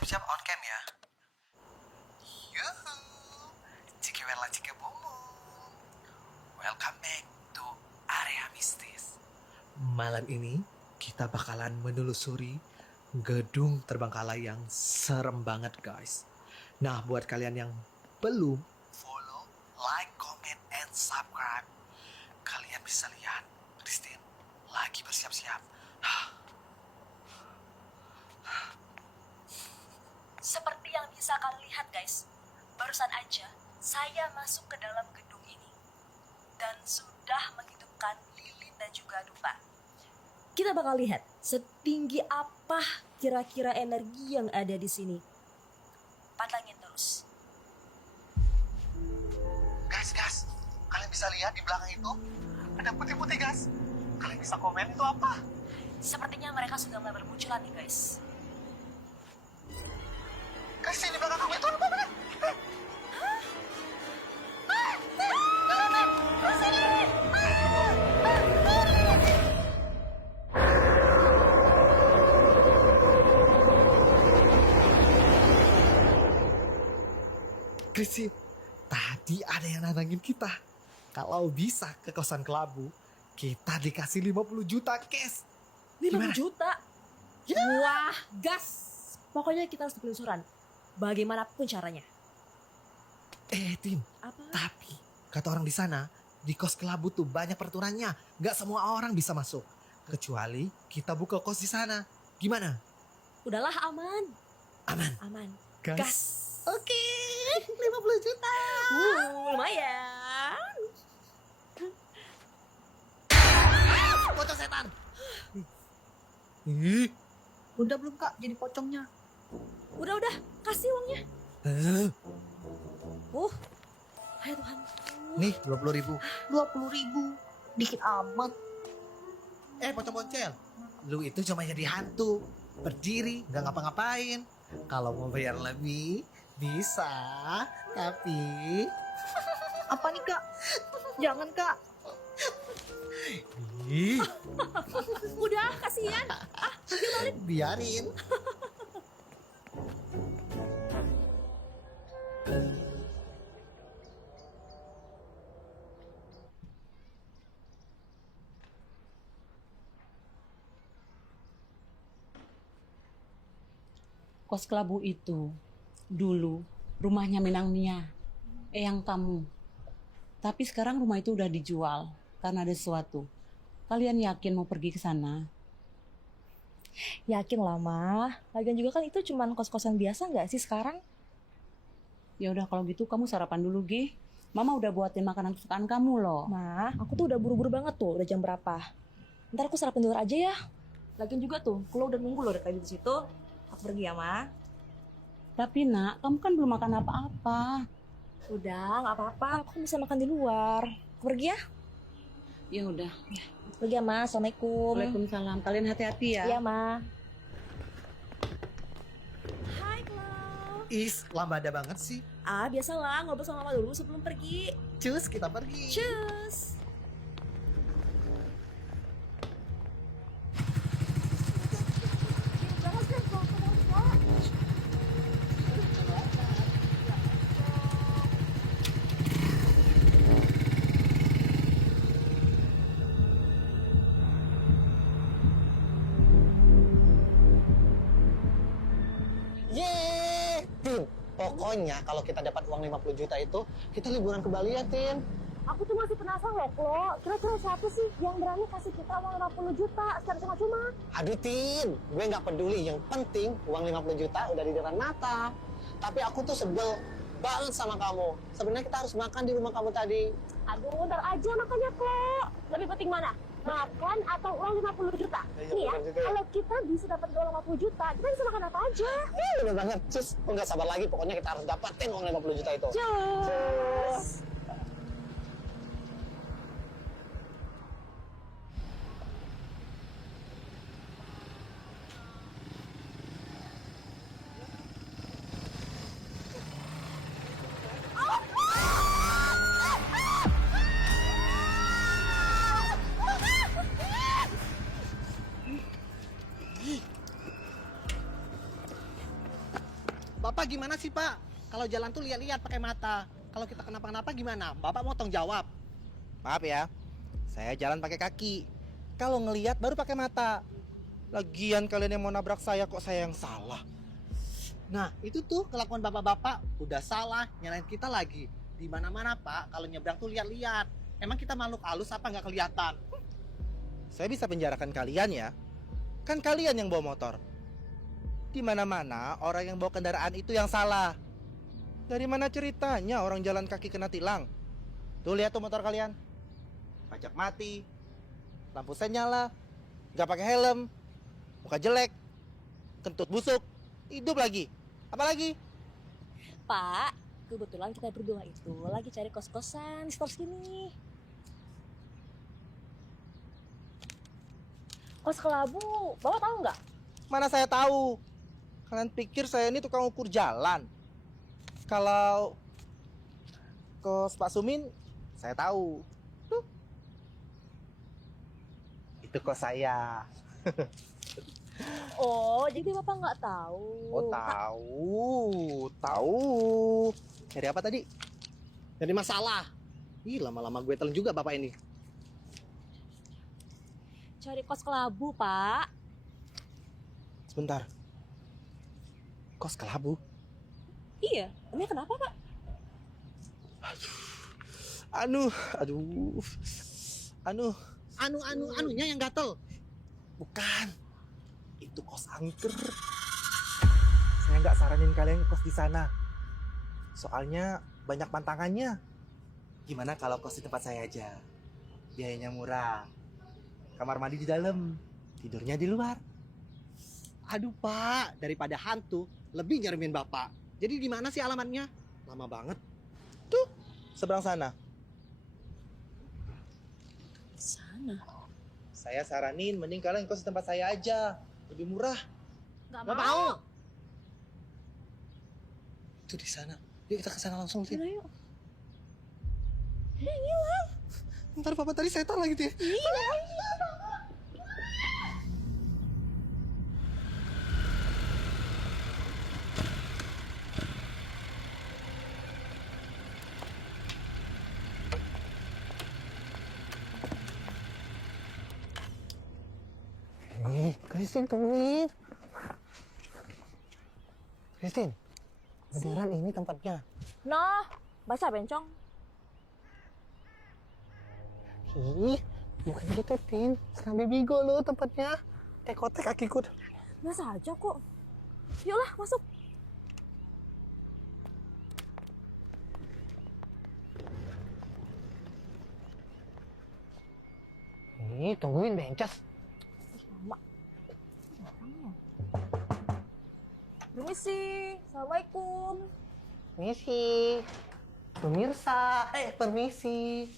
siap-siap on cam ya. Yuhu, Cike Wela Cike Bomo. Welcome back to area mistis. Malam ini kita bakalan menelusuri gedung terbengkalai yang serem banget guys. Nah buat kalian yang belum follow, like, comment, and subscribe, kalian bisa lihat Christine lagi bersiap-siap. Seperti yang bisa kalian lihat guys, barusan aja saya masuk ke dalam gedung ini dan sudah menghidupkan lilin dan juga dupa. Kita bakal lihat setinggi apa kira-kira energi yang ada di sini. Pantangin terus. Guys, kalian bisa lihat di belakang itu ada putih-putih guys. Kalian bisa komen itu apa? Sepertinya mereka sudah mulai bermunculan nih guys. Guys, di belakang kamu itu apa bener? Christine, tadi ada yang nantangin kita. Kalau bisa ke kosan kelabu, kita dikasih 50 juta cash. 50 juta? Ya. Wah, gas! Pokoknya kita harus penelusuran. Bagaimanapun caranya. Tin, Apa? tapi kata orang di sana, di kos kelabu tuh banyak peraturannya. Gak semua orang bisa masuk. Kecuali kita buka kos di sana. Gimana? Udahlah aman. Aman. Aman. Gas. Gas. Oke, 50 juta. Lumayan. Bocah setan. Ih. Udah belum kak jadi pocongnya? Udah, kasih uangnya. Eh, Hai Tuhan. Nih 20 ribu. 20.000 dikit amat. Pocong boncel. Lu itu cuma jadi hantu. Berdiri, gak ngapa-ngapain. Kalau mau bayar lebih, bisa. Tapi... Apa nih kak? Jangan kak. Ih, Udah, kasihan. biarin. Kos kelabu itu dulu rumahnya Minang Nia, eyang kamu. Tapi sekarang rumah itu udah dijual karena ada sesuatu. Kalian yakin mau pergi ke sana? Yakin lah, Ma. Lagian juga kan itu cuman kos-kosan biasa nggak sih sekarang? Ya udah kalau gitu kamu sarapan dulu, Gi. Mama udah buatin makanan kesukaan kamu loh. Ma, aku tuh udah buru-buru banget tuh. Udah jam berapa? Ntar aku sarapan di luar aja ya. Lagian juga tuh, kalau udah nunggu loh dari tadi di situ. Aku pergi ya, Ma. Tapi nak, kamu kan belum makan apa-apa. Udah, nggak apa-apa. Aku bisa makan di luar. Aku pergi ya. Ya udah. Pergi ya, Ma. Assalamualaikum. Waalaikumsalam. Kalian hati-hati ya. Iya, Ma. Hai, Klau. Is, lambada banget sih. Biasalah. Ngobrol sama Mama dulu sebelum pergi. Cus, kita pergi. Cus. Yeay, Tin. Pokoknya kalau kita dapat uang 50 juta itu, kita liburan ke Bali ya, Tin. Aku tuh masih penasaran loh, Klo. Kira-kira siapa sih yang berani kasih kita uang 50 juta secara cuma-cuma? Aduh, Tin. Gue nggak peduli. Yang penting uang 50 juta udah di depan mata. Tapi aku tuh sebel banget sama kamu. Sebenarnya kita harus makan di rumah kamu tadi. Aduh, ntar aja makanya, Klo. Lebih penting mana? Makan atau uang 50 juta? Iya, Nih ya, bener juga ya. kalau kita bisa dapat uang 50 juta, kita bisa makan apa aja. Bener banget, Cus. Aku nggak sabar lagi. Pokoknya kita harus dapetin uang 50 juta itu. Cus. Bapak gimana sih Pak? Kalau jalan tuh lihat-lihat pakai mata. Kalau kita kenapa-kenapa gimana? Bapak mau tanggung jawab. Maaf ya, saya jalan pakai kaki. Kalau ngelihat baru pakai mata. Lagian kalian yang mau nabrak saya kok saya yang salah. Nah, itu tuh kelakuan bapak-bapak udah salah, nyalain kita lagi. Di mana-mana Pak, kalau nyebrang tuh lihat-lihat. Emang kita makhluk halus apa nggak kelihatan? Saya bisa penjarakan kalian ya. Kan kalian yang bawa motor. Di mana-mana orang yang bawa kendaraan itu yang salah. Dari mana ceritanya orang jalan kaki kena tilang? Tuh lihat tuh motor kalian. Pajak mati. Lampu sen nyala. Nggak pakai helm. Muka jelek. Kentut busuk. Hidup lagi. Apa lagi? Pak, kebetulan kita berdua itu lagi cari kos-kosan di sekitar sini. Kos Kelabu, Bapak tahu nggak? Mana saya tahu. Kalian pikir saya ini tukang ukur jalan. Kalau kos Pak Sumin, saya tahu. Tuh. Itu kos saya. Oh, jadi Bapak nggak tahu. Oh tahu. Cari apa tadi? Jadi masalah. Ih, lama-lama gue telan juga bapak ini. Cari kos Kelabu, Pak. Sebentar. Kos Kelabu? Iya, ini kenapa, Pak? Aduh. Anunya yang gatel. Bukan. Itu kos angker. Saya nggak saranin kalian kos di sana. Soalnya banyak pantangannya. Gimana kalau kos di tempat saya aja? Biayanya murah. Kamar mandi di dalam, tidurnya di luar. Aduh Pak, daripada hantu, lebih nyeremin bapak. Jadi di mana sih alamatnya? Lama banget. Tuh, seberang sana. Sana. Saya saranin mending kalian kos di tempat saya aja. Lebih murah. Nggak Nggak mau. Itu di sana. Yuk kita ke sana langsung sih. Yuk. Ntar bapak tadi setan lagi tuh ya. Christine, tungguin. Christine, beneran ini tempatnya. Noh, bahasa bencong. Ih, bukan gitu, Tin. Serambi Bigo lo tempatnya. Tekotek kakiku. Biasa aja kok. Yuklah, masuk. Ih, tungguin bencas. Lama. Orangnya. Permisi, Assalamualaikum. Permisi. Pemirsa, permisi.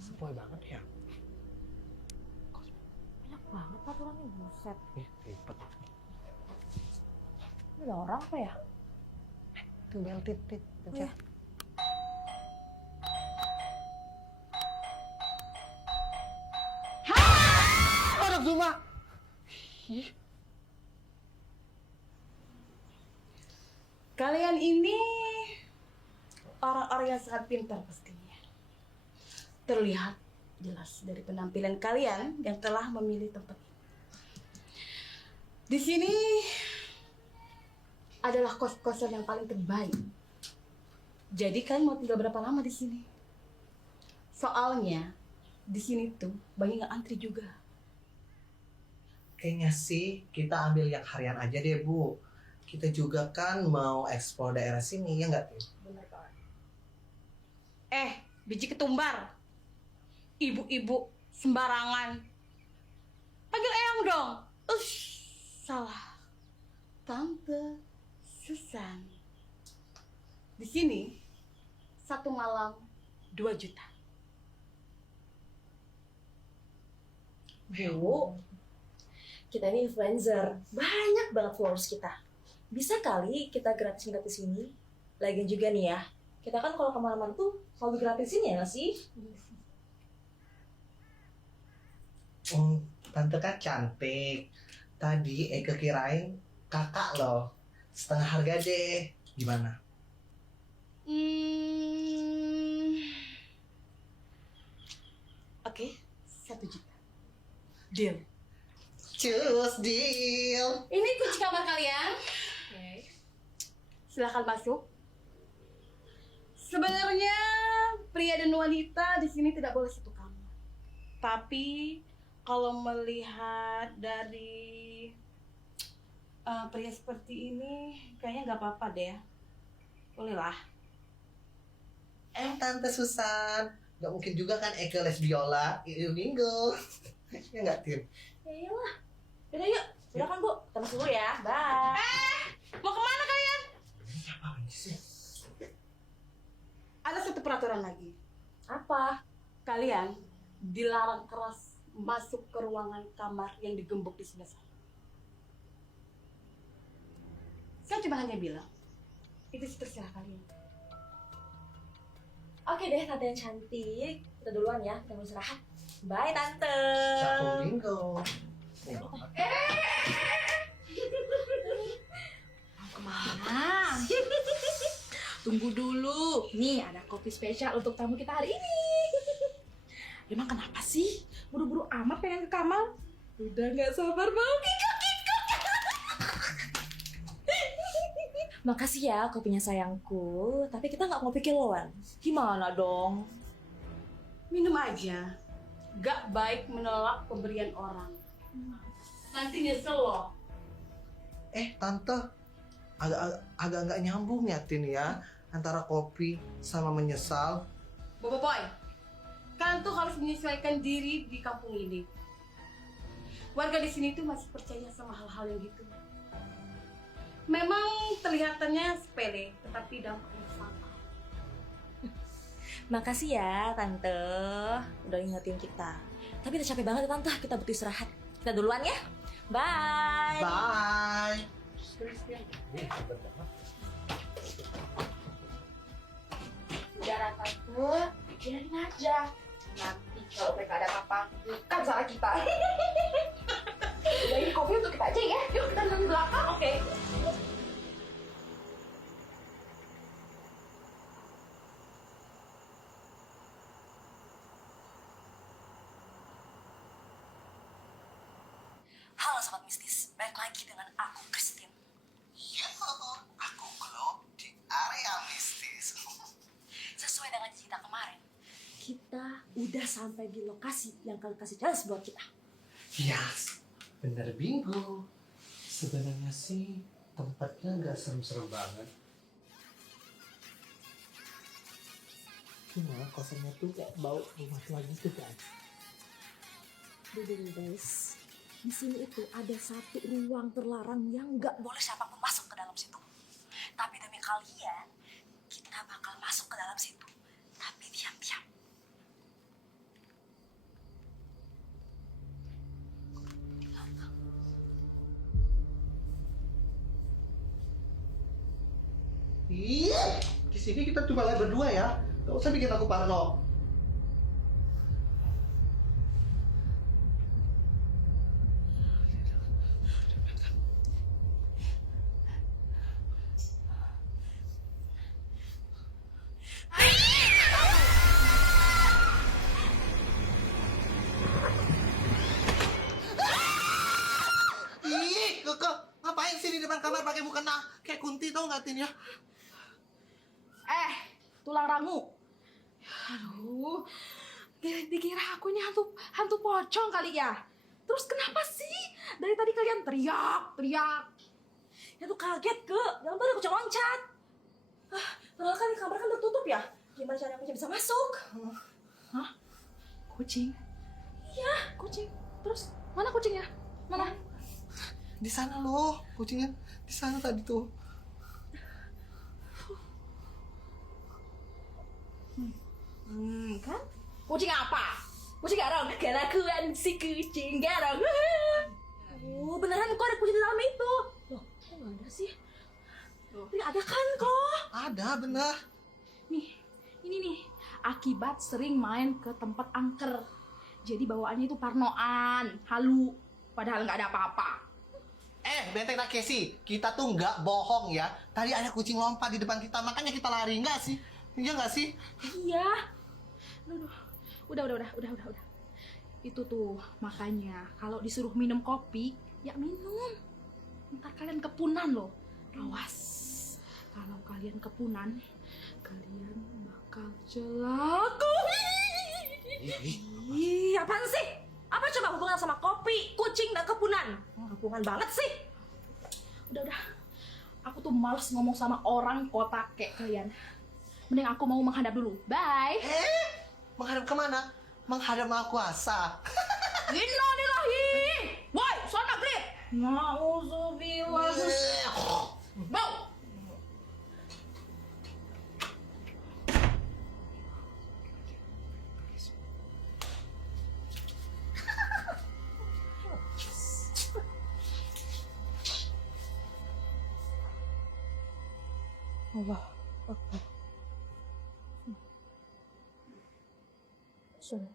Sesuai banget ya. Banyak banget aturannya, buset. Ih, ribet. Ini ada orang apa ya? Tuh bel tit. Iya. Anak Zuma. Kalian ini orang-orang yang sangat pintar pastinya. Terlihat jelas dari penampilan kalian yang telah memilih tempat ini. Di sini adalah kos-kosan yang paling terbaik. Jadi kalian mau tinggal berapa lama di sini? Soalnya di sini tuh banyak yang antri juga. Kayaknya sih kita ambil yang harian aja deh Bu. Kita juga kan mau eksplor daerah sini, ya nggak? Benar banget. Biji ketumbar. Ibu-ibu sembarangan. Panggil Eyang dong. Salah. Tante Susan. Di sini 1 malam 2 juta. Bu, kita ini influencer. Banyak banget followers kita. Bisa kali kita gratis-gratis ini. Lagian juga nih ya, kita kan kalau kemana-mana tuh selalu gratisin ya nggak sih? Tante kan cantik. Tadi Eka kirain kakak loh. setengah harga deh. Gimana? Oke, 1 juta. Deal. Cus, deal. Ini kunci kamar kalian. Silakan masuk. Sebenarnya pria dan wanita di sini tidak boleh satu kamar. Tapi kalau melihat dari pria seperti ini, kayaknya nggak apa-apa deh. Bolehlah. Tante Susan. Gak mungkin juga kan Eke les biola, Minggu. Ya nggak, Tin? Ya iyalah. Yaudah yuk. Silakan Bu. Kita masuk dulu ya. Bye. Mau kemana kalian? Apaan sih? Ada satu peraturan lagi. Apa? Kalian dilarang keras masuk ke ruangan kamar yang digembok di sebelah sana. Saya cuma hanya bilang, itu terserah kalian. Oke deh, Tante yang cantik. Kita duluan ya. Kita mau istirahat. Bye, Tante. Satu Minggu. Kemana? Tunggu dulu. Nih ada kopi spesial untuk tamu kita hari ini. Emang kenapa sih? Buru-buru amat pengen ke kamar? Udah gak sabar mau kikuk. Makasih ya kopinya sayangku. Tapi kita gak ngopi kiloan. Gimana dong? Minum aja. Gak baik menolak pemberian orang. Nanti nyesel loh. Tante, agak nggak nyambung ya, Tin ya, antara kopi sama menyesal. Bobo Boy, kalian tuh harus menyesuaikan diri di kampung ini. Warga di sini tuh masih percaya sama hal-hal yang gitu. Memang kelihatannya sepele, tetapi dampaknya fatal. Makasih ya Tante. Udah ingetin kita. Tapi udah capek banget ya Tante. Kita butuh istirahat. Kita duluan ya. Bye. Bye. Udara Tante, biarin aja. Nanti kalau mereka ada apa-apa, bukan salah kita. Udah ini kopi untuk kita aja ya. Yuk kita duduk di belakang, oke? Halo Sobat Mistis, balik lagi dengan aku Christine. Yo, aku Glow di area mistis. Sesuai dengan cerita kemarin, kita udah sampai di lokasi yang kalian kasih challenge buat kita. Yes, bener Bingo. Sebenarnya sih tempatnya nggak serem-serem banget. Cuma kosongnya tuh kayak bau rumah tua gitu kan. Dulu guys, di sini itu ada satu ruang terlarang yang nggak boleh siapapun masuk ke dalam situ. Tapi demi kalian, kita bakal masuk ke dalam situ. Tapi diam-diam. Iya, di sini kita cuma lihat berdua ya. Gak usah bikin aku parno. Ih, kok ngapain sih di depan kamar pakai mukena kayak kunti, tau nggak, Tin ya? Tulang rangu. Aduh, dikira aku ini hantu pocong kali ya. Terus kenapa sih dari tadi kalian teriak? Ya tuh kaget ke, jangan tuh ada kucing loncat. Padahal kan kamar kan tertutup ya. Gimana caranya kucing bisa masuk? Kucing? Iya. Kucing. Terus mana kucingnya? Mana? Di sana loh, kucingnya di sana tadi tuh. Kan? Kucing apa? Kucing garong. Kelakuan si kucing garong. Oh, beneran kok ada kucing di dalam itu. Loh, kok nggak ada sih? Tidak ada kan kok? Ada, bener. Nih, ini nih. Akibat sering main ke tempat angker. Jadi bawaannya itu parnoan, halu. Padahal nggak ada apa-apa. Benteng Takeshi, kita tuh nggak bohong ya. Tadi ada kucing lompat di depan kita, makanya kita lari, nggak sih? Iya nggak sih? Iya. Aduh. Udah. Itu tuh makanya kalau disuruh minum kopi, ya minum. Ntar kalian kepunan loh. Awas. Kalau kalian kepunan, kalian bakal celaka. Ih, apaan sih? Apa coba hubungan sama kopi, kucing, dan kepunan? Hubungan banget sih. Udah. Aku tuh males ngomong sama orang kota kayak kalian. Mending aku mau menghadap dulu. Bye. Menghadap kemana? Menghadap Maha Kuasa. Innalillahi. Woi, sana Blit. Nauzubillah. Bau. Allah Akbar. Sudah.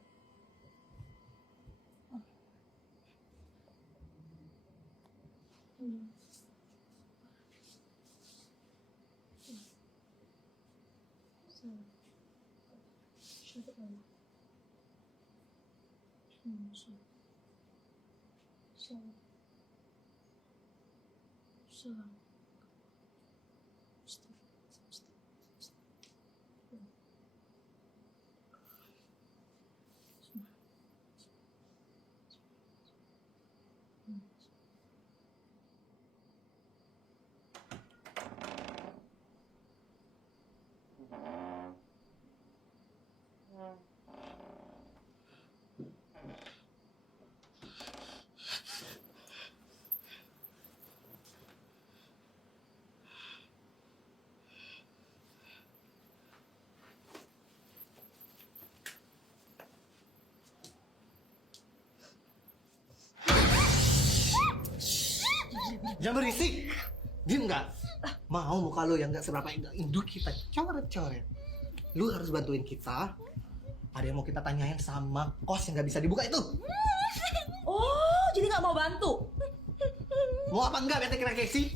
Jangan berisik. Diem nggak? Mau muka lo yang nggak seberapa induk kita coret-coret. Lu harus bantuin kita. Ada yang mau kita tanyain sama kos yang nggak bisa dibuka itu. Oh, jadi nggak mau bantu? Mau apa enggak benteng Takeshi?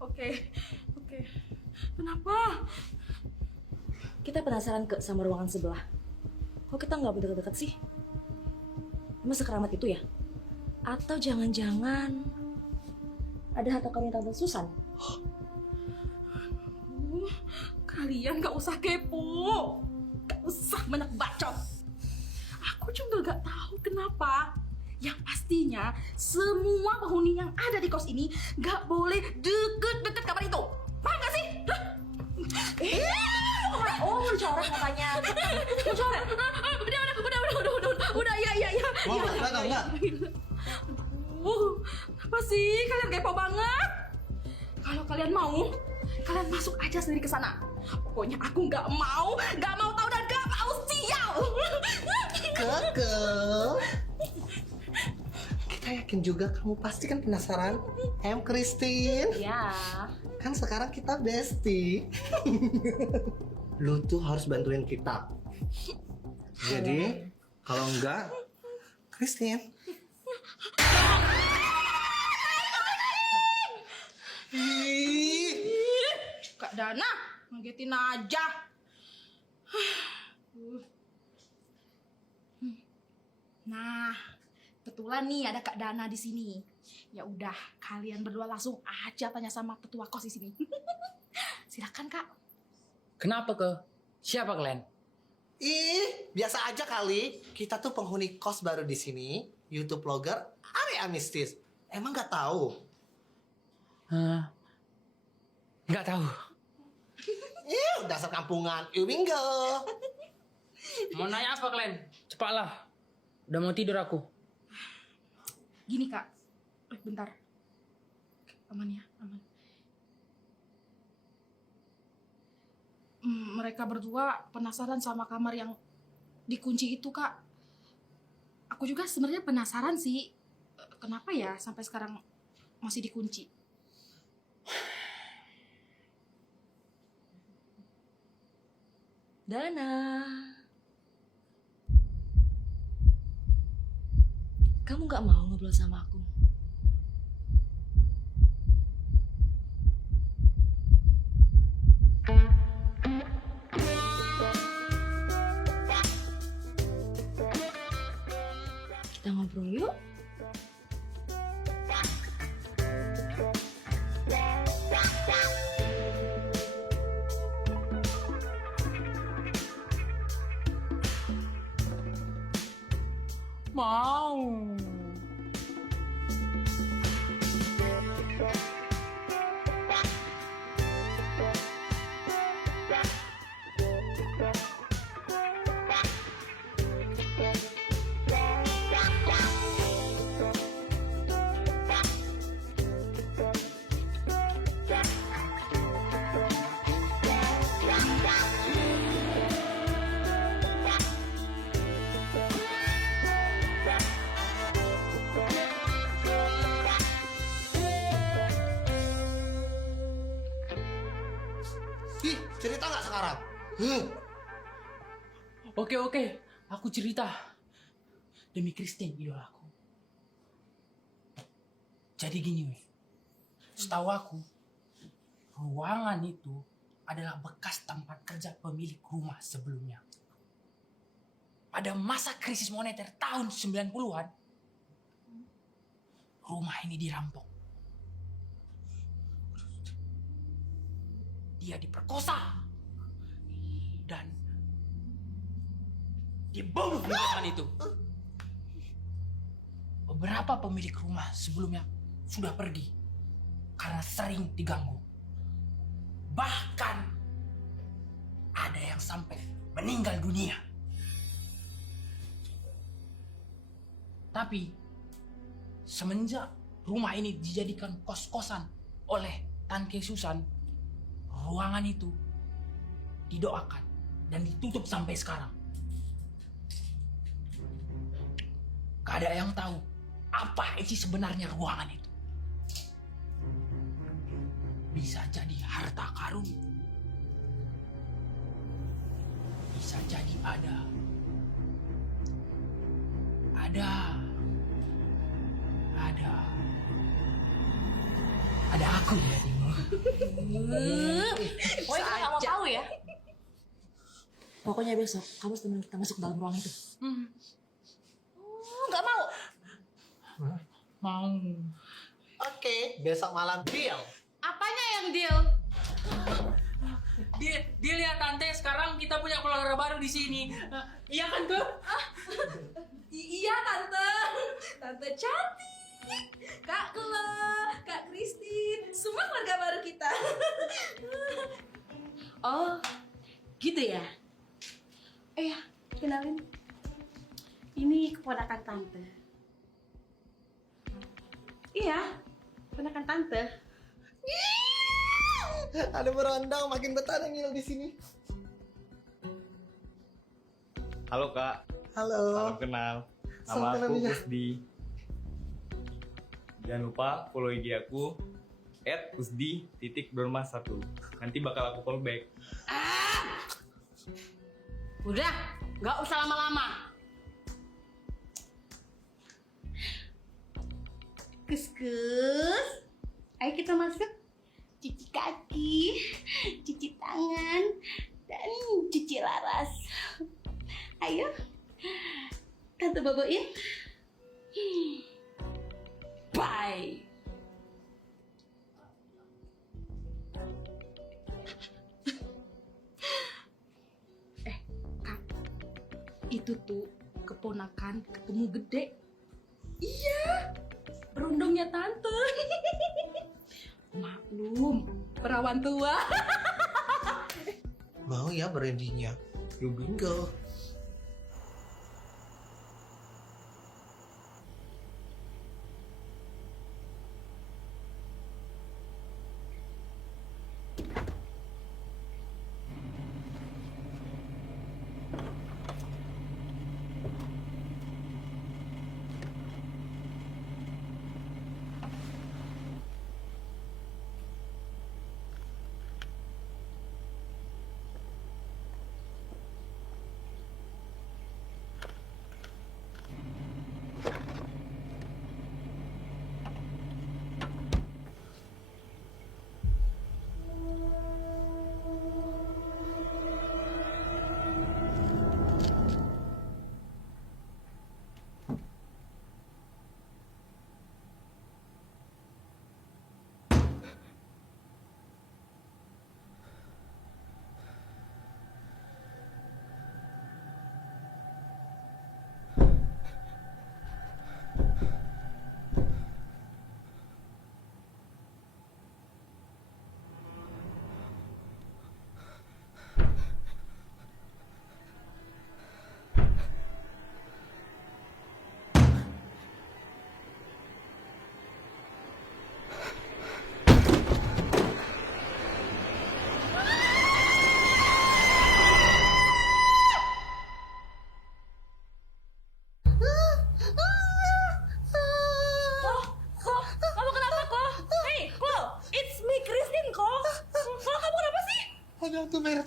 Oke. Kenapa? Kita penasaran ke sama ruangan sebelah. Kok kita nggak berdekat-dekat sih? Emang sekeramat itu ya? Atau jangan-jangan ada harta karun Tante Susan? Kalian gak usah kepo. Gak usah banyak bacot. Aku juga gak tahu kenapa. Yang pastinya semua penghuni yang ada di kos ini gak boleh deket-deket kamar itu. Paham gak sih? Oh, mencoret katanya. Mencoret. Udah, ya. Mau nggak atau enggak? Apa sih? Kalian kepo banget. Kalau kalian mau, kalian masuk aja sendiri ke sana. Pokoknya aku nggak mau tahu dan nggak mau sial. Keke. Kita yakin juga kamu pasti kan penasaran. Christine. Ya. Kan sekarang kita bestie. Lu tuh harus bantuin kita. Jadi, kalau enggak, Christine. Kak Dana, ngagetin aja. Nah, kebetulan nih ada Kak Dana di sini. Ya udah, kalian berdua langsung aja tanya sama ketua kos di sini. Silakan Kak. Kenapa ke? Siapa kalian? Biasa aja kali. Kita tuh penghuni kos baru di sini, YouTube vlogger Area Mistis. Emang nggak tahu? Nggak tahu. Dasar kampungan. Bingo. Mau nanya apa kalian? Cepatlah. Udah mau tidur aku. Gini Kak. Bentar. Aman ya, aman. Mereka berdua penasaran sama kamar yang dikunci itu, Kak. Aku juga sebenarnya penasaran sih. Kenapa ya sampai sekarang masih dikunci? Dana. Kamu gak mau ngobrol sama aku? Kita ngobrol yuk. Mau. Ih, cerita nggak sekarang? Oke, aku cerita. Demi Kristen idolaku. Jadi gini weh, setahu aku, ruangan itu adalah bekas tempat kerja pemilik rumah sebelumnya. Pada masa krisis moneter tahun 90-an, rumah ini dirampok. Dia diperkosa dan dibunuh di ruangan itu. Beberapa pemilik rumah sebelumnya sudah pergi karena sering diganggu. Bahkan ada yang sampai meninggal dunia. Tapi semenjak rumah ini dijadikan kos-kosan oleh Tante Susan, ruangan itu didoakan dan ditutup sampai sekarang. Gak ada yang tahu apa isi sebenarnya ruangan itu. Bisa jadi harta karun. Bisa jadi ada aku ya Timo. Pokoknya kita gak mau tahu ya. Pokoknya besok kamu temenin kita masuk dalam ruang itu. Gak mau. Mau. Oke, besok malam deal. Apanya yang deal? Dia lihat Tante, sekarang kita punya keluarga baru di sini. Iya kan tuh? Iya tante. Tante cantik. Kak Kela, Kak Christine, semua keluarga baru kita. Oh, gitu ya? Ya, kenalin. Ini keponakan tante. Iya, keponakan tante. Ada berondong, makin betah ngil di sini. Halo Kak, Halo. salam kenal. Salam Nama kenal aku juga. Kusdi. Jangan lupa follow IG aku @kusdi_dorma1. Nanti bakal aku follow back. Udah, nggak usah lama-lama. Kus-kus, ayo kita masuk. Cuci kaki, cuci tangan, dan cuci laras. Ayo, Tante bawain. Bye. Kak, itu tuh keponakan ketemu gede. Iya, berondongnya tante. Maklum, perawan tua. Mau ya brandingnya? You bingo.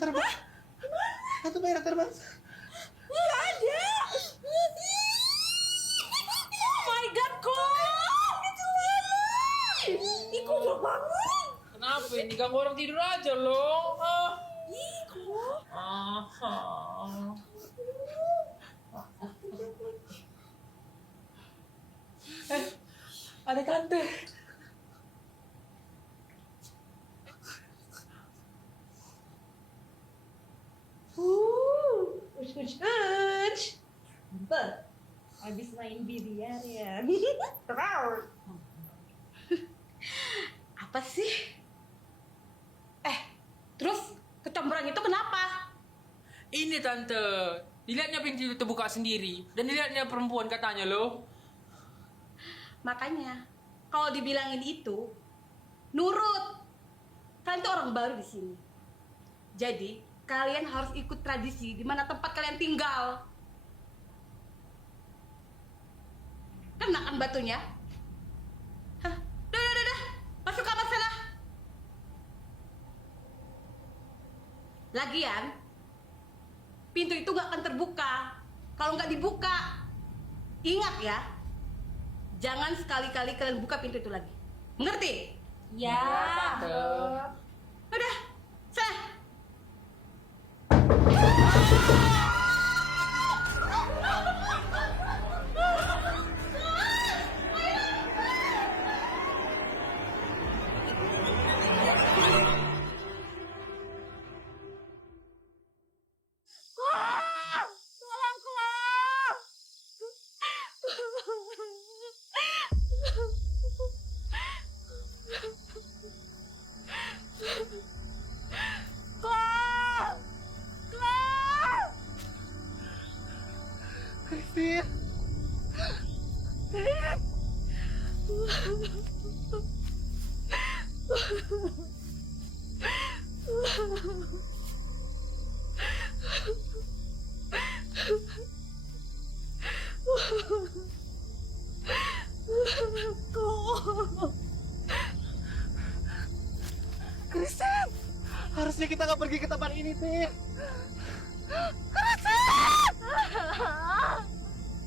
terbang. Hantu merah terbang. Nggak ada. Oh my god, kok? Itu mana? Ih, kok bangun? Kenapa ini? Ganggu orang tidur aja loh. Ih, kok? Ada tante. Ush. Habis main biliar ya. Apa sih? Terus kecombrang itu kenapa? Ini tante. Dilihatnya pintu itu terbuka sendiri. Dan dilihatnya perempuan katanya loh. Makanya kalau dibilangin itu nurut. Kalian tuh orang baru di sini. Jadi kalian harus ikut tradisi di mana tempat kalian tinggal. Kena kan batunya? Hah? Udah. Masuk kamar sana. Lagian, pintu itu gak akan terbuka. Kalau nggak dibuka, ingat ya, jangan sekali-kali kalian buka pintu itu lagi. Mengerti? Ya. Udah, sana. Christine. Christine, harusnya kita nggak pergi ke tempat ini, Tin.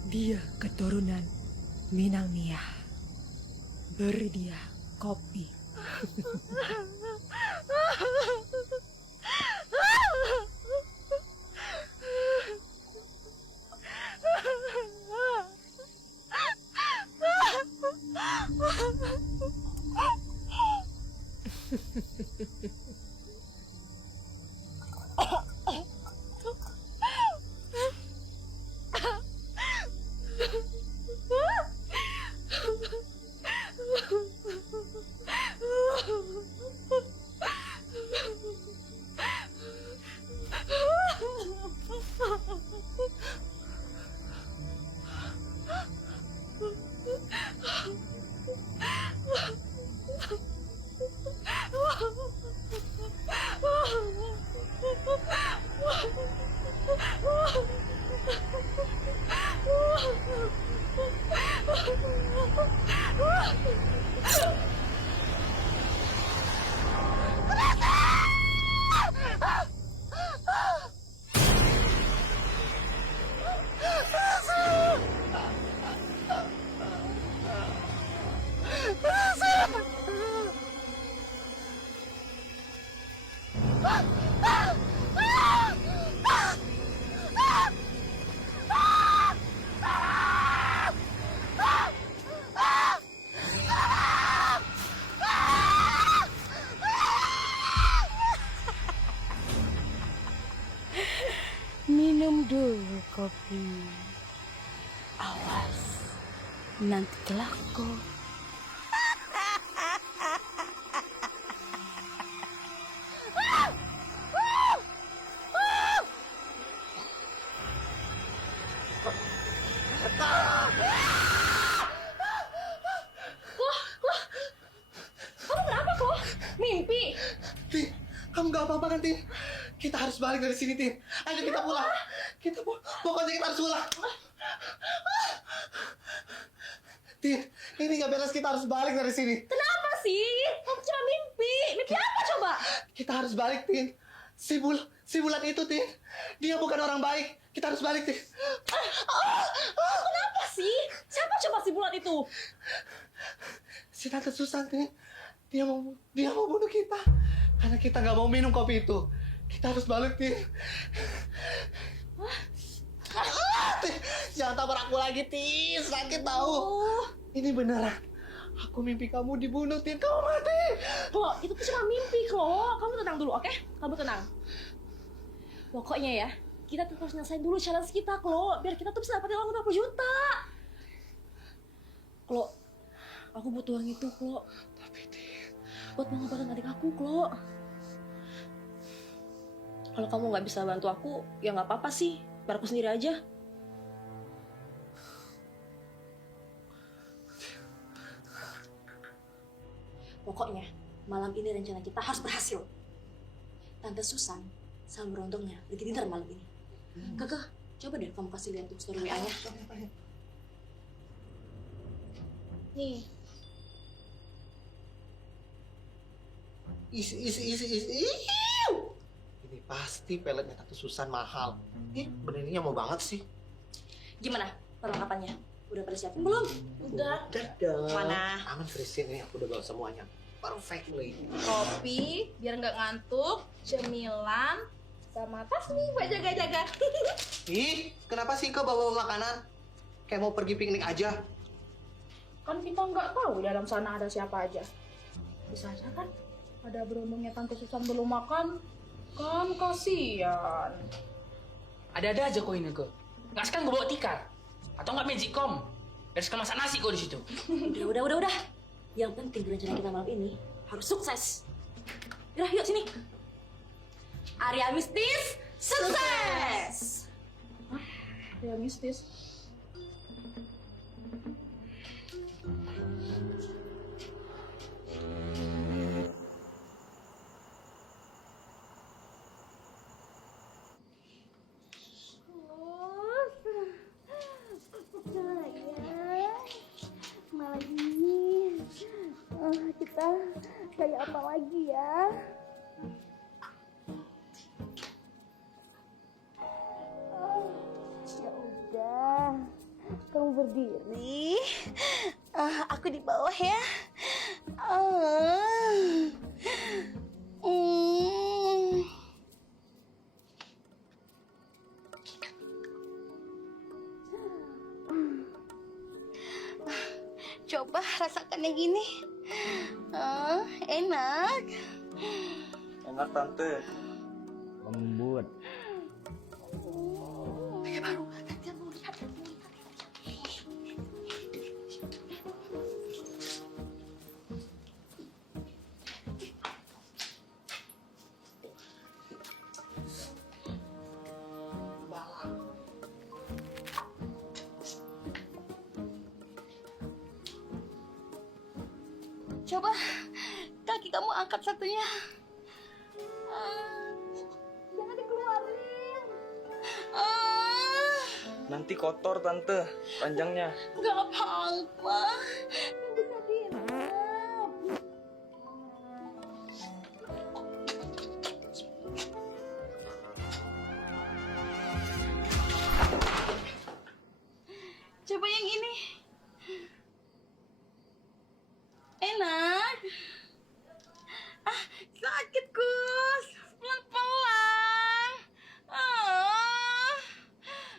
Dia keturunan Minang Nia. Beri dia kopi. Minum dulu kopi. Awas, nanti kelaku. Kamu kenapa kok? Mimpi? Tin, kamu gak apa-apa kan, Tin? Kita harus balik dari sini, Tin. Ayo kita pulang. Pokoknya kita harus pulang. Tin, ini gak beres, kita harus balik dari sini. Kenapa sih? Kamu cuma mimpi. Mimpi apa coba? Kita harus balik, Tin. Si bulan itu, Tin. Dia bukan orang baik. Kita harus balik, Tin. Kenapa sih? Siapa coba si bulan itu? Si Tante Susan, Tin. Dia mau bunuh kita. Karena kita nggak mau minum kopi itu. Kita harus balik, Tin. Tin, jangan tabrak aku lagi, Tin. Sakit tahu. Ini beneran. Aku mimpi kamu dibunuh, Tin. Kamu mati. Klo, itu tuh cuma mimpi, Klo. Kamu tenang dulu, oke? Kamu tenang. Pokoknya ya, kita tuh harus nyelesain dulu challenge kita, Klo. Biar kita tuh bisa dapetin uang 20 juta. Klo, aku butuh uang itu, Klo. Tapi, Tin. Buat pengobatan adik aku, Klo. Kalau kamu nggak bisa bantu aku, ya nggak apa-apa sih. Biar aku sendiri aja. Pokoknya, malam ini rencana kita harus berhasil. Tante Susan sama berontongnya lagi dinner malam ini. Kakak, coba deh kamu kasih lihat tuh story WA-nya. Nih. Isi. Ini pasti peletnya Tante Susan mahal. Benarnya mau banget sih. Gimana perlengkapannya? Udah pada siapin belum? Udah. Dadah. Mana? Aman, Christine. Nih, aku udah bawa semuanya. Perfectly. Kopi biar nggak ngantuk, cemilan, sama tas nih buat jaga-jaga. Ih, kenapa sih kau bawa makanan? Kayak mau pergi piknik aja. Kan kita nggak tahu di dalam sana ada siapa aja. Bisa aja kan ada berundungnya Tante Susan belum makan. Kan kasihan. Ada-ada aja kau ini kok. Nggak sekarang gue bawa tikar. Atau nggak magicom. Dan sekarang masak nasi kok di situ. Udah. Yang penting rencana kita malam ini harus sukses. Yaudah, yuk sini. Area mistis sukses. Ya mistis. Malam ini kita kayak apa lagi ya? Ya udah, kamu berdiri, aku di bawah ya. Coba rasakan yang ini. Enak. Enak, Tante. Lembut. Baru. Coba kaki kamu angkat satunya. Jangan dikeluarin. Nanti kotor, Tante. Panjangnya. Gak apa-apa. Bisa direm. Coba yang ini. Enak. Sakit, Gus. Pelan-pelan.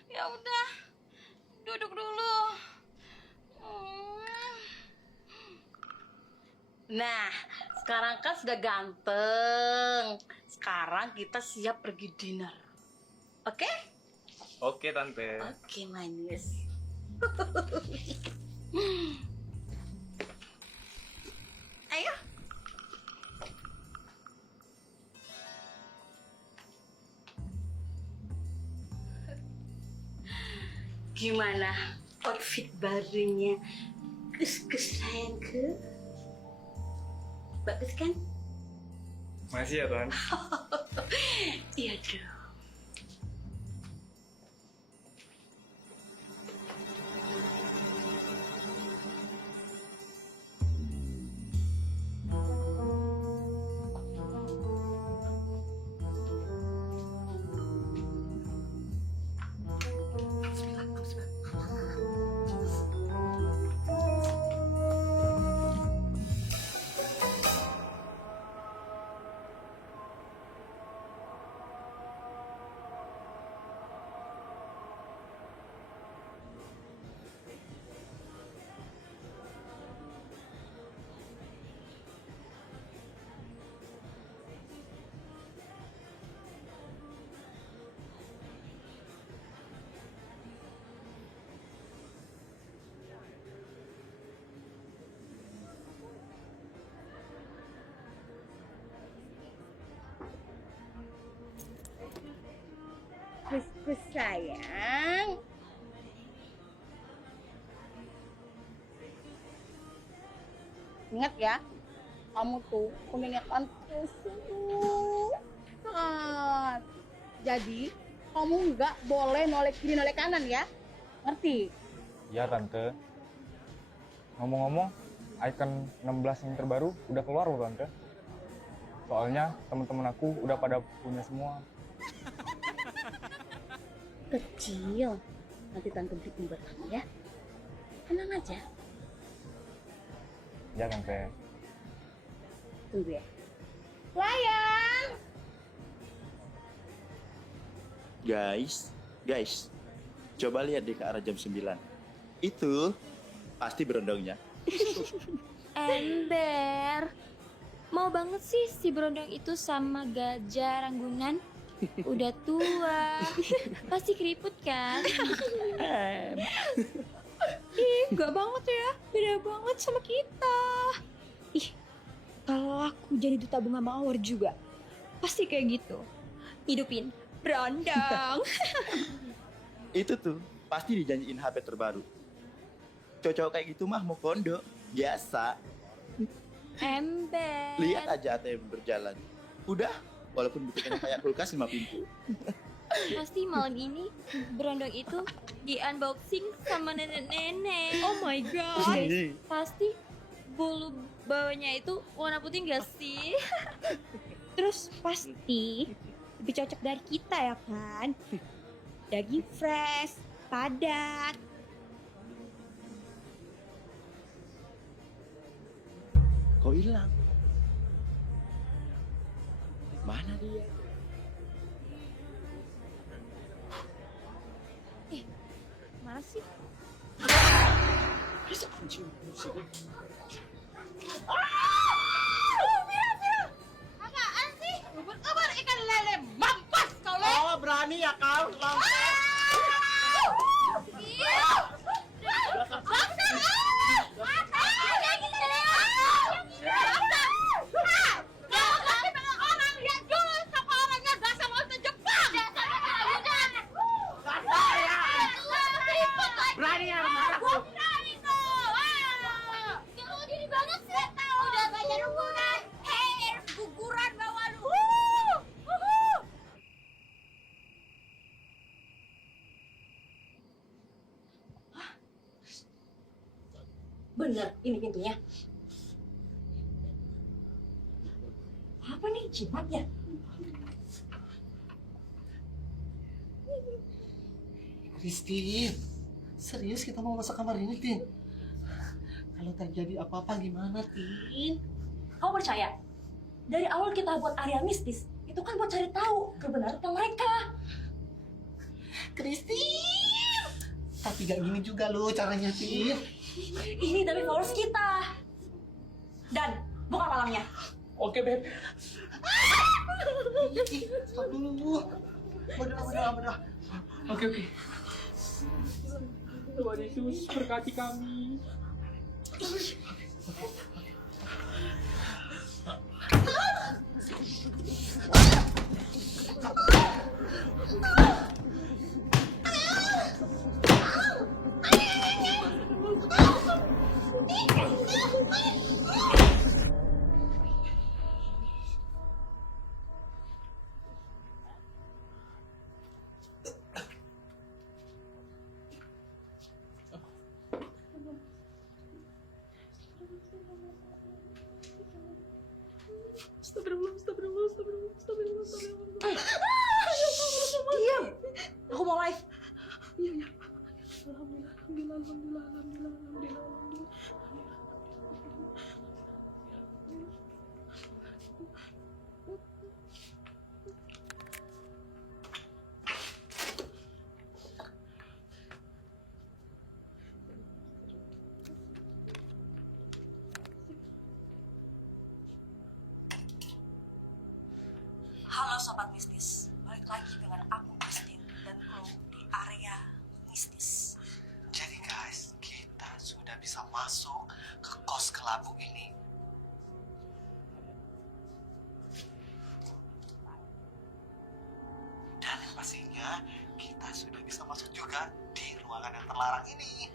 Ya udah. Duduk dulu. Nah, sekarang kan sudah ganteng. Sekarang kita siap pergi dinner. Oke? Oke, Tante. Oke, manis. Ayo. Gimana outfit barunya Gus sayangku? Bagus kan? Masih ya, Tan? Iya dong. kus sayang. Ingat ya, kamu tuh pengenyakan terus. Jadi, kamu nggak boleh noleh kiri noleh kanan ya. Ngerti? Ya Tante. Ngomong-ngomong, icon 16 yang terbaru udah keluar loh Tante. Soalnya teman-teman aku udah pada punya semua. Kecil. Nanti tante beliin buat kamu ya. Tenang aja. Ya Tante. Tunggu ya. Layang! Guys, coba lihat di ke arah jam 9. Itu pasti berondongnya. Ember, mau banget sih si berondong itu sama gajah ranggunan. Udah tua, pasti keriput kan? Ih, enggak banget ya, beda banget sama kita. Ih, kalau aku jadi duta bunga mawar juga, pasti kayak gitu. Hidupin berondong. Itu tuh pasti dijanjiin HP terbaru. Cocok kayak gitu mah mau kondo, biasa. Ember. Lihat aja ATM berjalan. Udah, walaupun bentukannya kayak kulkas 5 pintu. Pasti malam ini berondong itu di unboxing sama nenek-nenek. Oh my god. Pasti bulu bawahnya itu warna putih gak sih? Terus pasti lebih cocok dari kita ya kan? Daging fresh, padat. Kok hilang? Mana dia? Mana sih? Bisa kunci musik. Apaan sih? Ubur-ubur ikan lele. Mampus kau, Le. Oh, berani ya kau? Bener, ini pintunya. Apa nih jimatnya? Christine, serius kita mau masuk kamar ini, Tin? Kalau terjadi apa-apa gimana, Tin? Kau percaya? Dari awal kita buat area mistis, itu kan buat cari tahu kebenaran tentang mereka. Christine! Tapi gak gini juga loh caranya, Tin. Ini dari followers kita. Dan buka palangnya. Oke, Beb. Stop dulu. Bener. Oke. Tuhan Yesus berkati kami. Diam. Aku mau live. Alhamdulillah. Halo Sobat Mistis, balik lagi dengan aku Christine dan Chloe di area mistis. Jadi guys, kita sudah bisa masuk ke kos kelabu ini. Dan pastinya kita sudah bisa masuk juga di ruangan yang terlarang ini.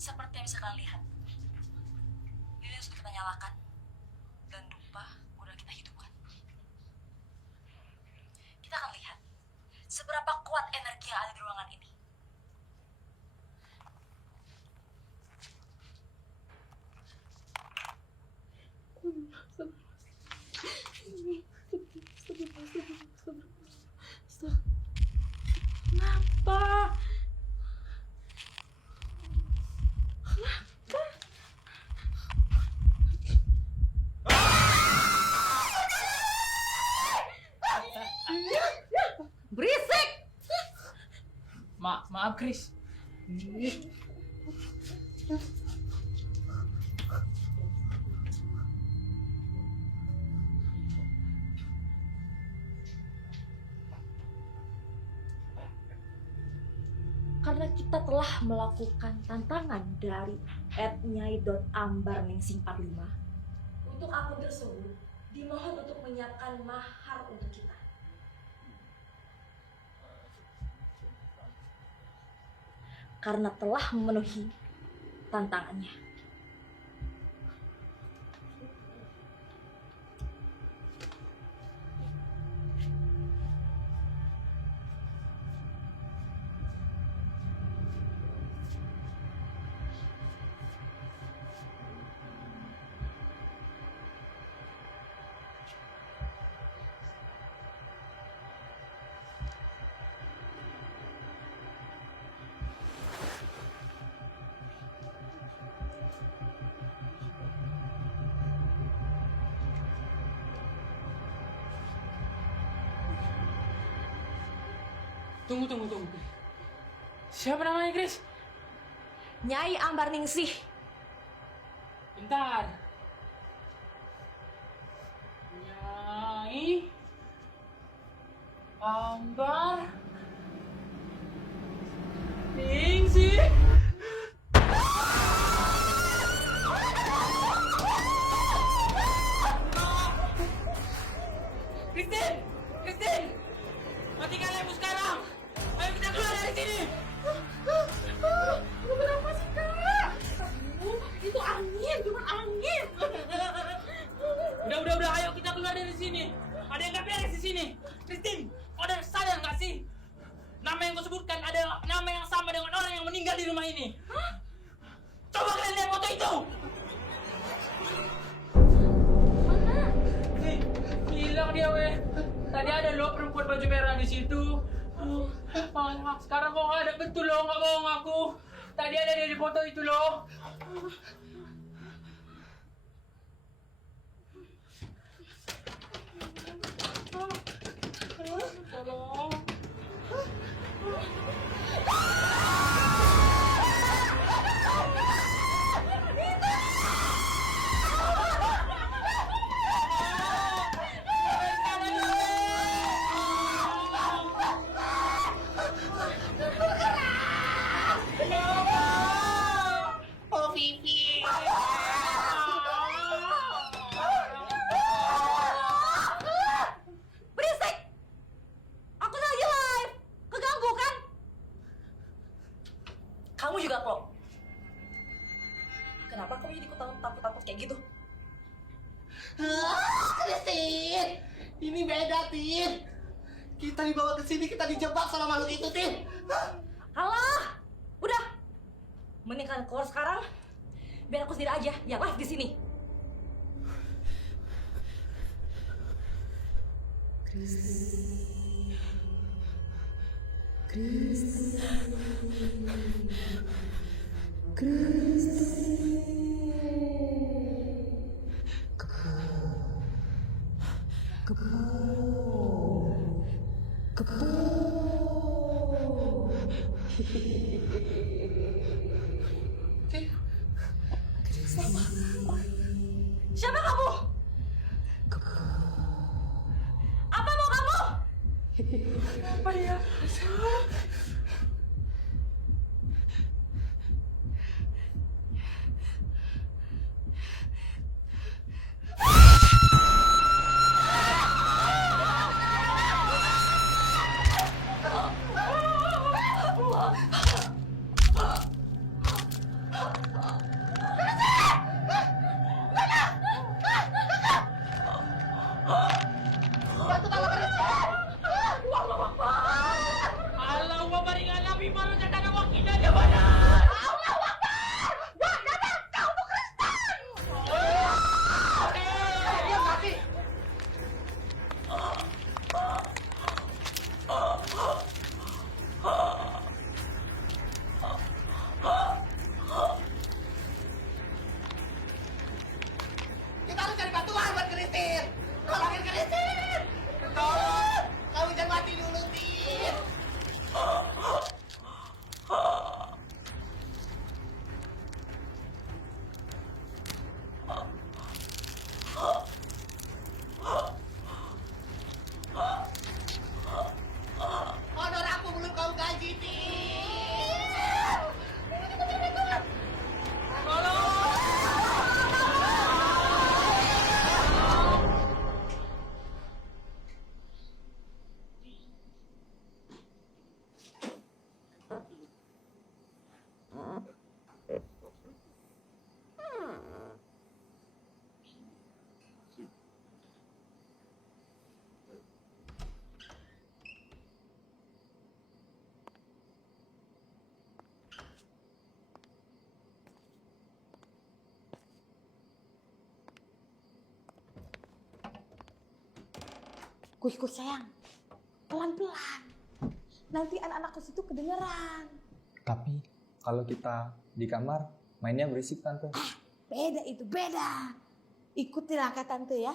Seperti yang bisa kalian lihat, lilin sudah kita nyalakan dan dupa udah kita hidupkan. Kita akan lihat seberapa kuat energi yang ada di ruangan ini. Kenapa? Berisik! Maaf Chris. Karena kita telah melakukan tantangan dari @nyai.ambarningsih45, untuk akun tersebut dimohon untuk menyiapkan mahar untuk kita. Karena telah memenuhi tantangannya. Tunggu. Siapa namanya Chris? Nyai Ambarningsih. Bentar. Nyai Ambarningsih. Christine! Matikan lampu sekarang! Ayo kita keluar dari sini! Kenapa sih, Kak? Itu angin, cuma angin. Udah, ayo kita keluar dari sini. Ada yang gak beres di sini. Christine, kau ada sadar gak sih? Nama yang kau sebutkan adalah nama yang sama dengan orang yang meninggal di rumah ini. Coba kalian lihat foto itu. Nih, hilang dia weh. Tadi ada loh perempuan baju merah di situ. Sekarang kok nggak ada, betul loh, nggak bohong aku. Tadi ada dia di foto itu loh. Tolong. Oh, Vivi. Berisik! Aku lagi live. Keganggu kan? Kamu juga, Klo. Kenapa kamu jadi takut kayak gitu? Christine, ini beda, Tin. Kita dibawa ke sini, kita dijebak sama makhluk itu, Tin. Halo, Mending kalian keluar sekarang, biar aku sendiri aja yang live di sini. Siapa kamu? Apa mau kamu? Apa ya? Kita harus cari bantuan buat Kristin. Tolongin Kristin. Tolong. Kamu jangan mati dulu, Tin. Honor aku belum kau gaji, Tin. Kus sayang, pelan-pelan. Nanti anak-anak kos itu kedengeran. Tapi kalau kita di kamar mainnya berisik tante. Beda itu, beda. Ikuti langkah tante ya.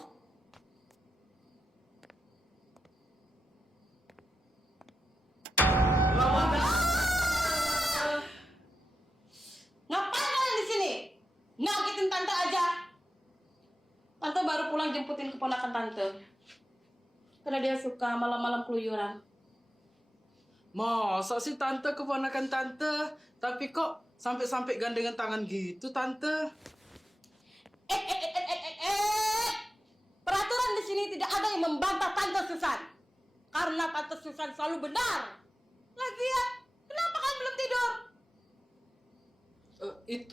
Ngapain kalian di sini? Ngagetin tante aja. Tante baru pulang jemputin keponakan tante. Karena dia suka malam-malam keluyuran. Masa sih tante keponakan tante? Tapi kok sampai-sampai gandengan tangan gitu tante? Peraturan di sini tidak ada yang membantah tante Susan. Karena tante Susan selalu benar. Lagian, kenapa kalian belum tidur?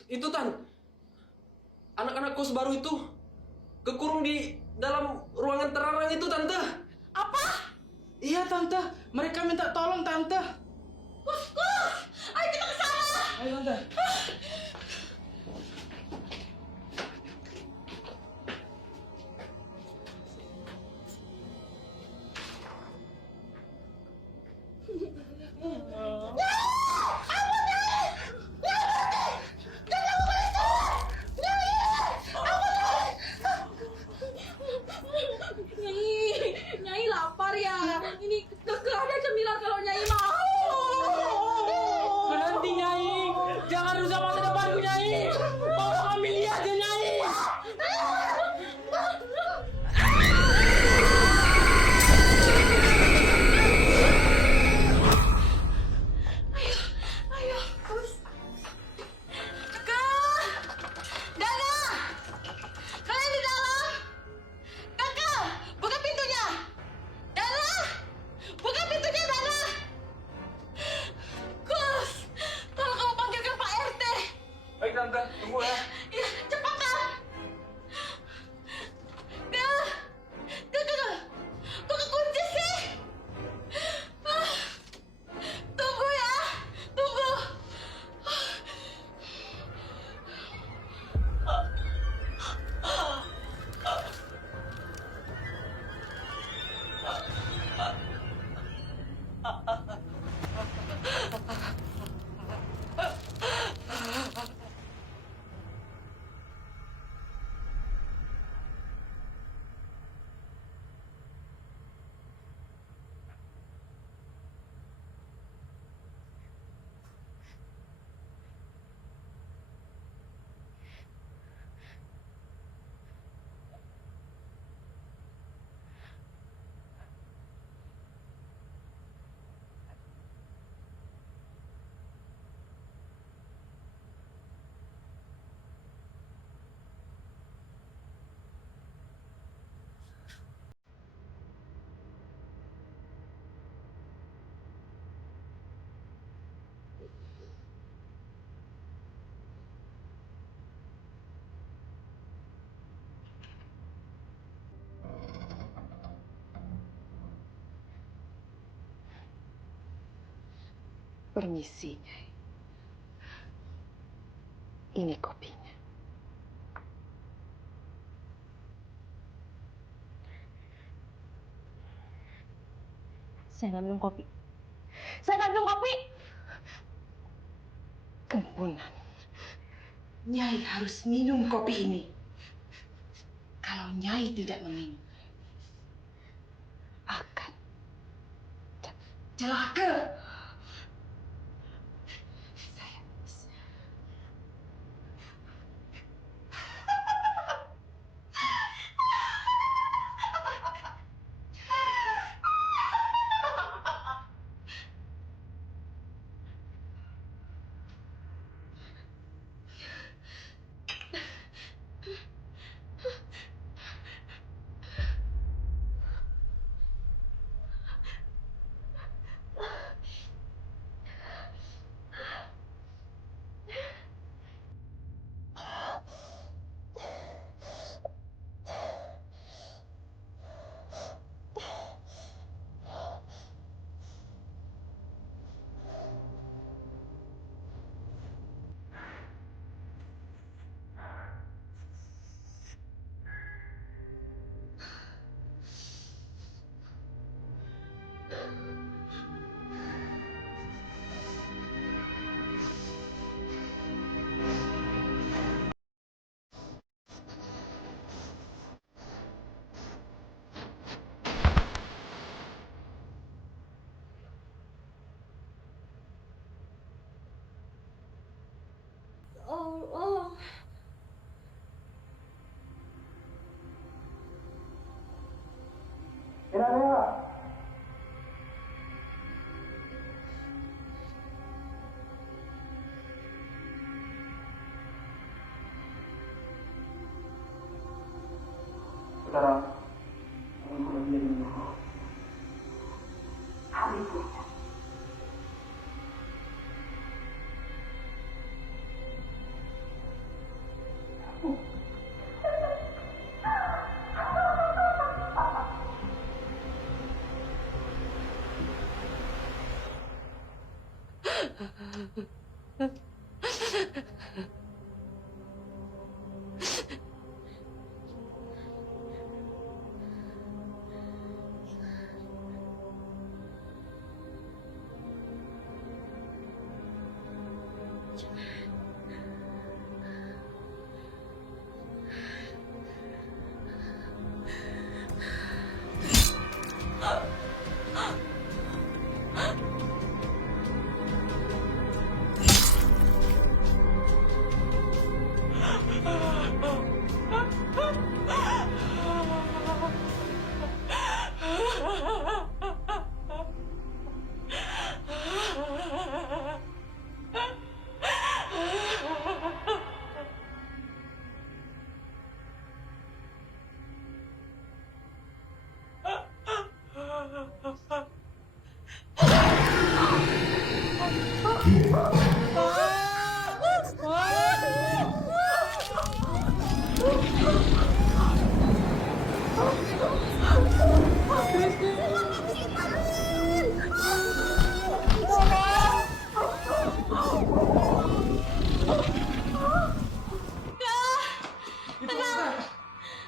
Itu Tan, anak-anak kos baru itu kekurung di dalam ruangan terlarang itu tante. Apa? Iya tante, mereka minta tolong tante. Kus, ayo kita ke sana. Ayo tante. Nyai lapar ya. Ini keke ada cemilan kalau Nyai mau. Permisi, Nyai. Ini kopinya. Saya nggak minum kopi. Saya nggak minum kopi. Kempunan. Nyai harus minum kopi ini. Kalau Nyai tidak meminum, akan celaka. Allah. Sekarang, aku sudah menjadi hariku.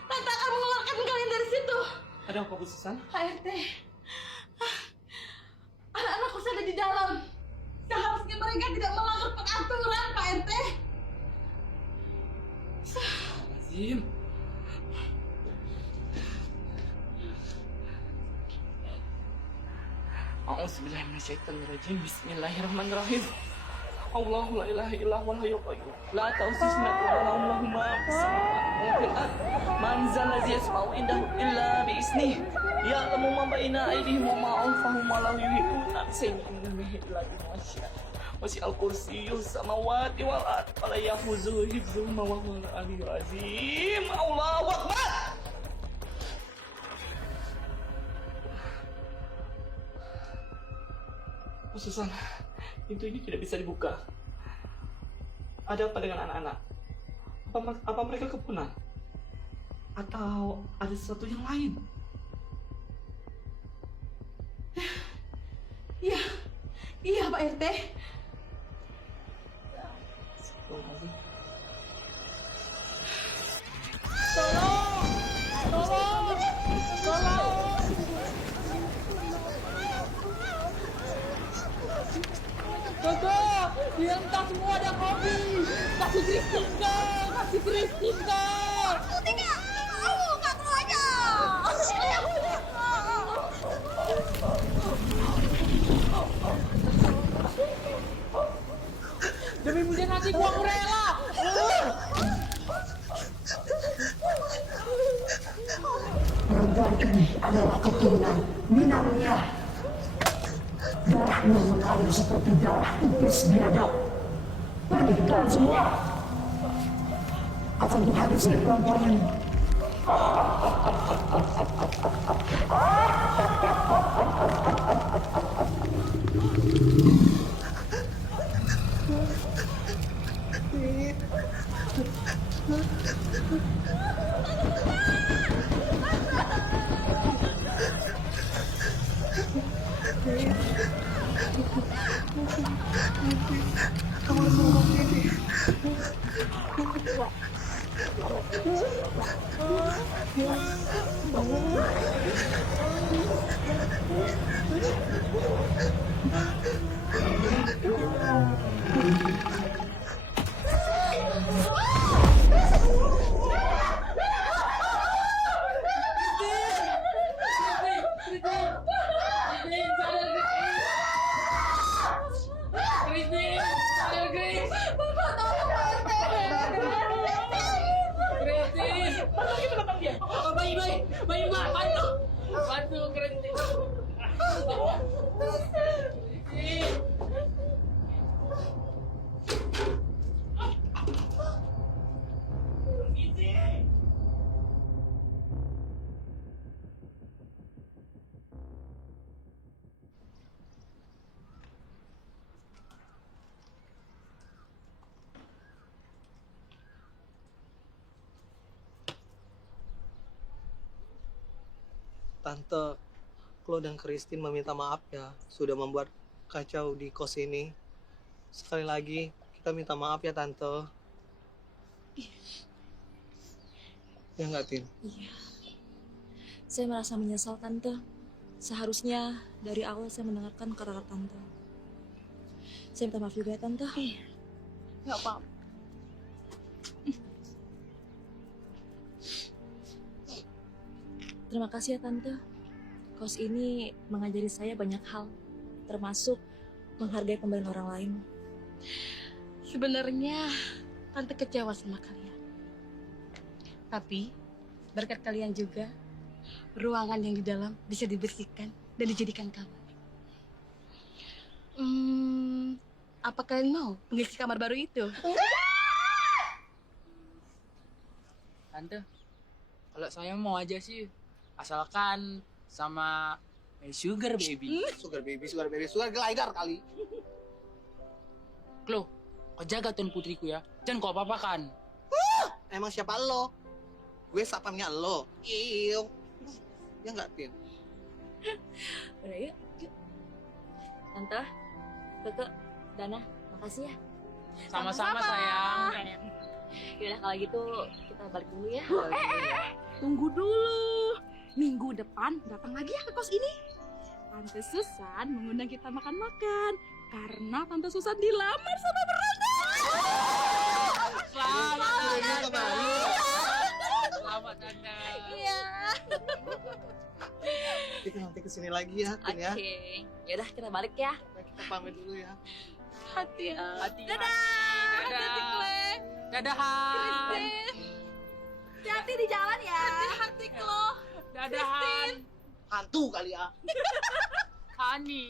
Tante akan mengeluarkan kalian dari situ. Ada apa, Bu Susan? Pak RT, anak-anakku sudah di dalam. Seharusnya mereka tidak melanggar peraturan, Pak RT. Azim. A'udzubillahiminasyaitonirrajim. Bismillahirrahmanirrahim. Allahu la ilaha illa huwal hayyul qayyum. La ta'khudhuhu sinatun wa la nawm, lahu ma fis samawati wa fil ardh. Man zal ladzi yashfa'u indahu illa bi iznihi. Ya'lamu ma baina aydihim wa ma khalfahum wa la yuhituna bi shay'in min ilmihi illa bima syaa. Wasi'al kursiyyus samawati wal ardh wa la yahuzuhu hifdhuhuma wa huwal aliyyul azim. Allahu akbar. Bu Susan, pintu ini tidak bisa dibuka. Ada apa dengan anak-anak? Apa mereka kepunah? Atau ada sesuatu yang lain? Iya, iya Pak RT. Tuh kasih. Kakak, di tas semua ada kopi. Kasih Christine kak, kasih Christine kak. Aku tidak mau, ngaku aja. Demi pujian hatiku aku rela. Perempuan ini adalah keturunan Minangnya. Darahnya mengalir seperti darah iblis biadab. Pergi kalian semua. Akan kuhabisi perempuan ini. Tante, Chloe dan Christine meminta maaf ya sudah membuat kacau di kos ini. Sekali lagi kita minta maaf ya Tante. Ya nggak, Tin? Iya. Saya merasa menyesal, Tante. Seharusnya dari awal saya mendengarkan kata-kata Tante. Saya minta maaf juga ya, Tante. Nggak apa-apa. Terima kasih ya, Tante. Kos ini mengajari saya banyak hal, termasuk menghargai pemberian orang lain. Sebenarnya Tante kecewa sama kalian. Tapi berkat kalian juga ruangan yang di dalam bisa dibersihkan dan dijadikan kamar. Apa kalian mau mengisi kamar baru itu? Tante, kalau saya mau aja sih, asalkan sama sugar baby. Sugar baby, sugar glider kali. Klo, kau jaga tuan putriku ya, jangan kau apa-apakan. Emang siapa lo? Gue sapamnya lo. Iyo. Ya nggak, Tin? Udah yuk, yuk. Tante, Keke, Dana, makasih ya. Sama-sama sayang. Yaudah kalau gitu kita balik dulu ya. Tunggu dulu. Minggu depan datang lagi ya ke kos ini. Tante Susan mengundang kita makan-makan. Karena Tante Susan dilamar sama Beranda. Selamat Tante. Iya. Kita nanti kesini lagi ya, Tin ya. Oke. Yaudah kita balik ya. Kita pamit dulu ya. Hati ya. Dadah. Hati-hati, Clay. Dadahan. Christine. Hati-hati di jalan ya. Hati-hati, Klo. Dadahan. Hantu kali ya. Hani.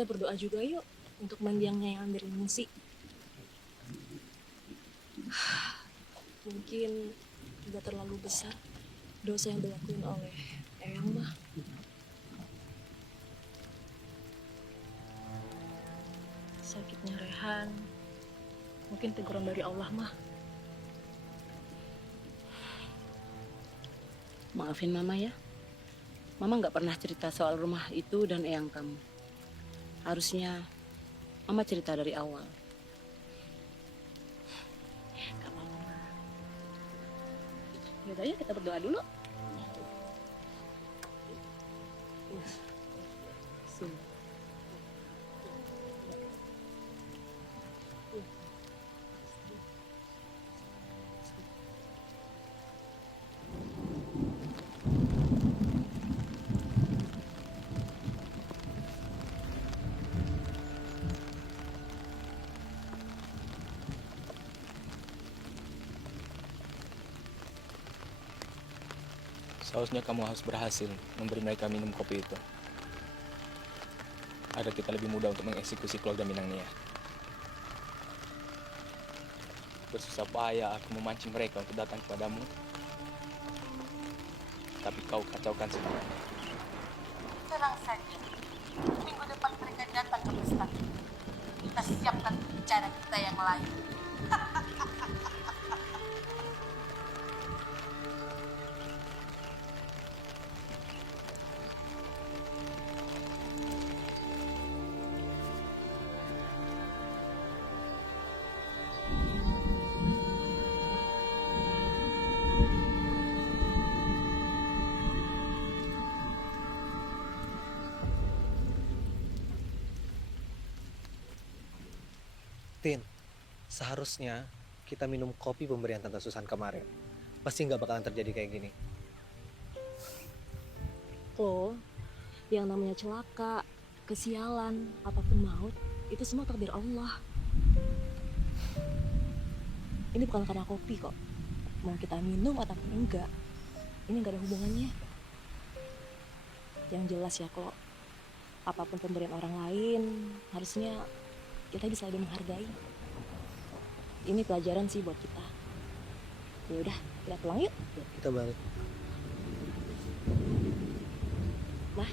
kita berdoa juga yuk untuk mendiangnya yang ambil musik. Mungkin udah terlalu besar dosa yang dilakuin oleh Eyang mah. Sakitnya Rehan mungkin teguran dari Allah mah. Maafin Mama ya. Mama nggak pernah cerita soal rumah itu dan eyang kamu. Harusnya Mama cerita dari awal. Gak apa-apa. Yaudah ya kita berdoa dulu. Seharusnya kamu harus berhasil memberi mereka minum kopi itu. Agar kita lebih mudah untuk mengeksekusi keluarga Minang Nia. Bersusah payah aku memancing mereka untuk datang kepadamu. Tapi kau kacaukan semuanya. Tenang saja. Minggu depan mereka datang ke pesta. Kita siapkan rencana kita yang lain. Tin, seharusnya kita minum kopi pemberian Tante Susan kemarin. Pasti nggak bakalan terjadi kayak gini. Lo, yang namanya celaka, kesialan, apapun maut, itu semua takdir Allah. Ini bukan karena kopi kok. Mau kita minum ataupun enggak, ini nggak ada hubungannya. Yang jelas ya kok, apapun pemberian orang lain, harusnya kita bisa lebih menghargai. Ini pelajaran sih buat kita. Ya udah, kita pulang yuk. Kita balik. Mah,